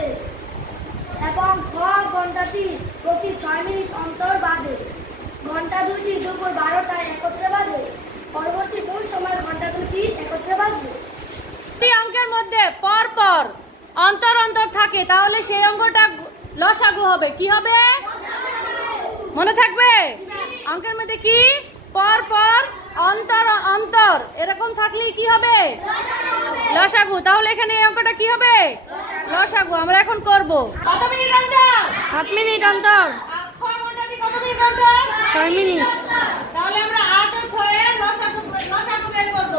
বাজে এবং খ ঘন্টাটি প্রতি 6 মিনিট অন্তর বাজে। ঘন্টা দুটি দুপুর 12টায় একত্রে বাজে। পরবর্তী কোন সময় ঘন্টা দুটি একত্রে বাজবে? এই অঙ্কের মধ্যে পর পর অন্তর অন্তর থাকে তাহলে সেই অঙ্কটা লসাগু হবে। কি হবে? মনে থাকবে? অঙ্কের মধ্যে কি পর পর অন্তর অন্তর এরকম থাকলে কি হবে? লসাগু। তাহলে এখানে এই অঙ্কটা কি হবে? লসাগু। আমরা এখন করব কত মিনিট অন্তর? 8 মিনিট অন্তর। 6 মিনিট। তাহলে আমরা 8 ও 6 এর লসাগু বের করব।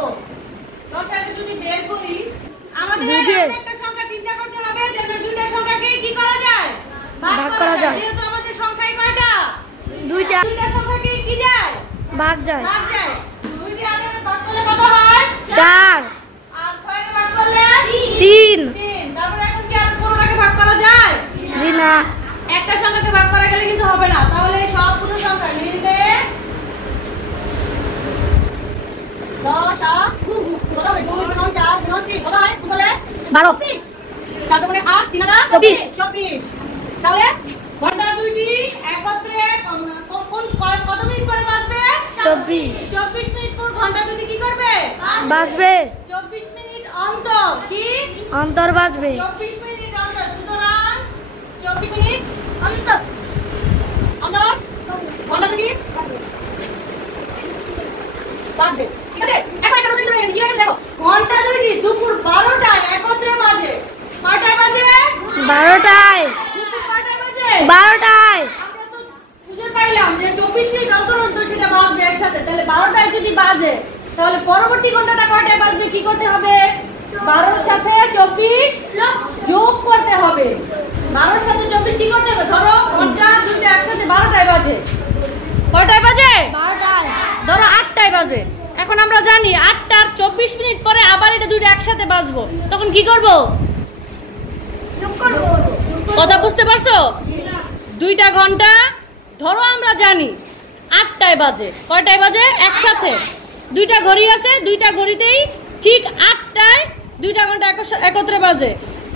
লসাগু যদি বের করি আমাদের একটা সংখ্যা চিন্তা করতে হবে যে দুইটা সংখ্যাকে কি করা যায়? ভাগ করা যায়। যেহেতু আমাদের সংখ্যাই কয়টা? দুইটা সংখ্যাকে কি যায়? ভাগ যায়। 2 দিয়ে 8 ভাগ করলে কত হয়? 4। আর 6 এর ভাগ করলে 3। তারপরে এখন কি আর কোনটাকে ভাগ করা যায়? না। একটা সংখ্যাকে ভাগ করা গেলে কিন্তু হবে না। তাহলে সবগুলো সংখ্যা মিলবে 10 আর কত হয়? 2 গুণ 4 গুণ 3 কত হয়? বলে 12। 4 গুণ 8 3 আর 24। তাহলে ঘন্টা দুইটি একত্রে কোন কত মিনিট পরে বাজবে? 24 মিনিট পর ঘন্টা দুটি কি করবে? বাজবে। 24 মিনিট অন্তর কি অন্তর বাজবে। 24 মিনিট অন্তর। সুতরাং 24 মিনিট অন্তর ঘন্টা দুটি বাজবে। ঠিক আছে? এখন একটা প্রশ্ন রয়ে গেছে। কি হয়েছে দেখো। ঘন্টা দুটি দুপুর 12টায় একত্রে বাজে। কয়টায় বাজে? 12টায়। দুপুর কয়টায় বাজে? 12টায়। আমরা তো বুঝে পাইলাম যে 24 মিনিট অন্তর অন্তর সেটা বাজবে একসাথে। তাহলে 12টায় যদি বাজে তাহলে পরবর্তী ঘন্টাটা কয়টায় বাজবে? কি করতে হবে? 12 এর সাথে 24 যোগ করতে হবে। 12 এর সাথে 24 কি করতে হবে? ধরো ঘন্টা দুটো একসাথে 12টায় বাজে। কয়টায় বাজে? 12টায়। ধরো 8টায় বাজে। এখন আমরা জানি 8টার 24 মিনিট পরে আবার এটা দুটো একসাথে বাজবো। তখন কি করব? যোগ করব। কথা বুঝতে পারছো? দুইটা ঘন্টা ধরো আমরা জানি 8টায় বাজে। কয়টায় বাজে? একসাথে। দুইটা ঘড়ি আছে, দুইটা ঘড়িতেই ঠিক 8টায় দুইটা ঘন্টা একত্রে বাজে।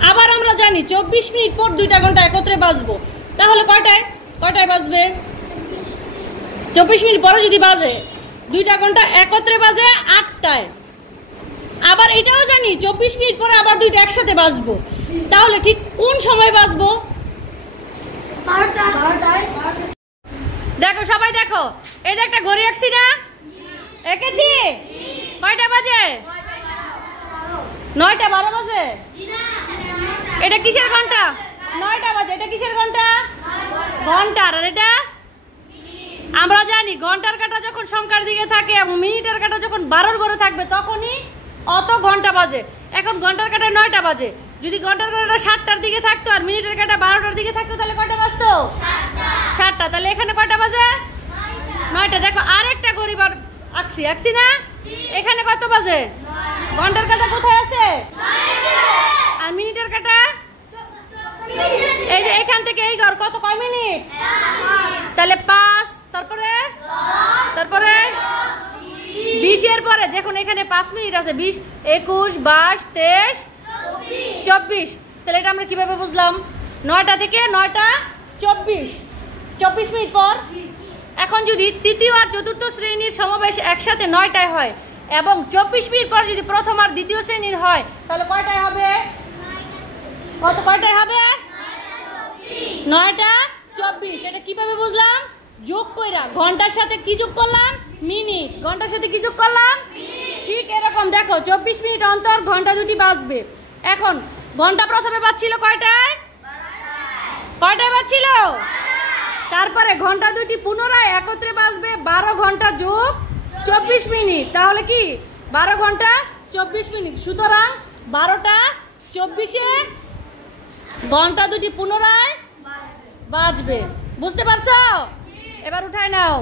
আবার আমরা জানি 24 মিনিট পর দুইটা ঘন্টা একত্রে বাজবো। তাহলে কয়টায় বাজবে? 24 মিনিট পরে যদি বাজে দুইটা ঘন্টা একত্রে বাজে 8টায়। আবার এটাও জানি 24 মিনিট পরে আবার দুইটা একসাথে বাজবো। তাহলে ঠিক কোন সময় বাজবো? 12টায়। দেখো সবাই দেখো, এই যে একটা ঘড়ি আঁকছি না? এঁকেছি? কয়টা বাজে? 9টা 12 বাজে। এটা কিসের ঘন্টা? 9টা বাজে। এটা কিসের ঘন্টা? ঘন্টার। আর এটা আমরা জানি ঘন্টার কাঁটা যখন সংখ্যার দিকে থাকে এবং মিনিটের কাঁটা যখন 12-র ঘরে থাকবে তখনই অত ঘন্টা বাজে। এখন ঘন্টার কাঁটা 9টা বাজে। যদি ঘন্টার কাঁটাটা 7টার দিকে থাকতো আর মিনিটের কাঁটা 12টার দিকে থাকতো তাহলে কয়টা বাজতো? 7টা। তাহলে এখানে কয়টা বাজে? 9টা। দেখো আর একটা ঘড়ি আঁকছি না? এখানে কত বাজে? ঘন্টার কাঁটা কোথায় আছে? আর মিনিটের কাঁটা এই যে এখান থেকে এই ঘর কত কয় মিনিট? তাহলে 5, তারপরে 20 এর পরে যখন এখানে 5 মিনিট আছে 20 21 22 23 24। তাহলে এটা আমরা কিভাবে বুঝলাম? 9টা থেকে 9টা 24 মিনিট পর। এখন যদি তৃতীয় আর চতুর্থ শ্রেণীর সমাবেশ একসাথে 9টায় হয় এবং 24 মিনিট পর যদি প্রথম আর দ্বিতীয় শ্রেণীর হয় তাহলে কয়টায় হবে? কয়টায় হবে? 9টা 24। এটা কিভাবে বুঝলাম? যোগ কইরা ঘন্টার সাথে কি যোগ করলাম? মিনিট। ঘন্টার সাথে কি যোগ করলাম? ঠিক এরকম দেখো 24 মিনিট অন্তর ঘন্টা দুটি বাজবে। এখন ঘন্টা প্রথমে বাজছিল কয়টায়? বাজছিল? তারপরে ঘন্টা দুটি পুনরায় একত্রে বাজবে 12 ঘন্টা যোগ 24 মিনিট। তাহলে কি 12 ঘন্টা 24 মিনিট। সুতরাং 12টা 24-এ ঘন্টা দুটি পুনরায় বাজবে। বুঝতে পারছো? এবার উঠায় নাও।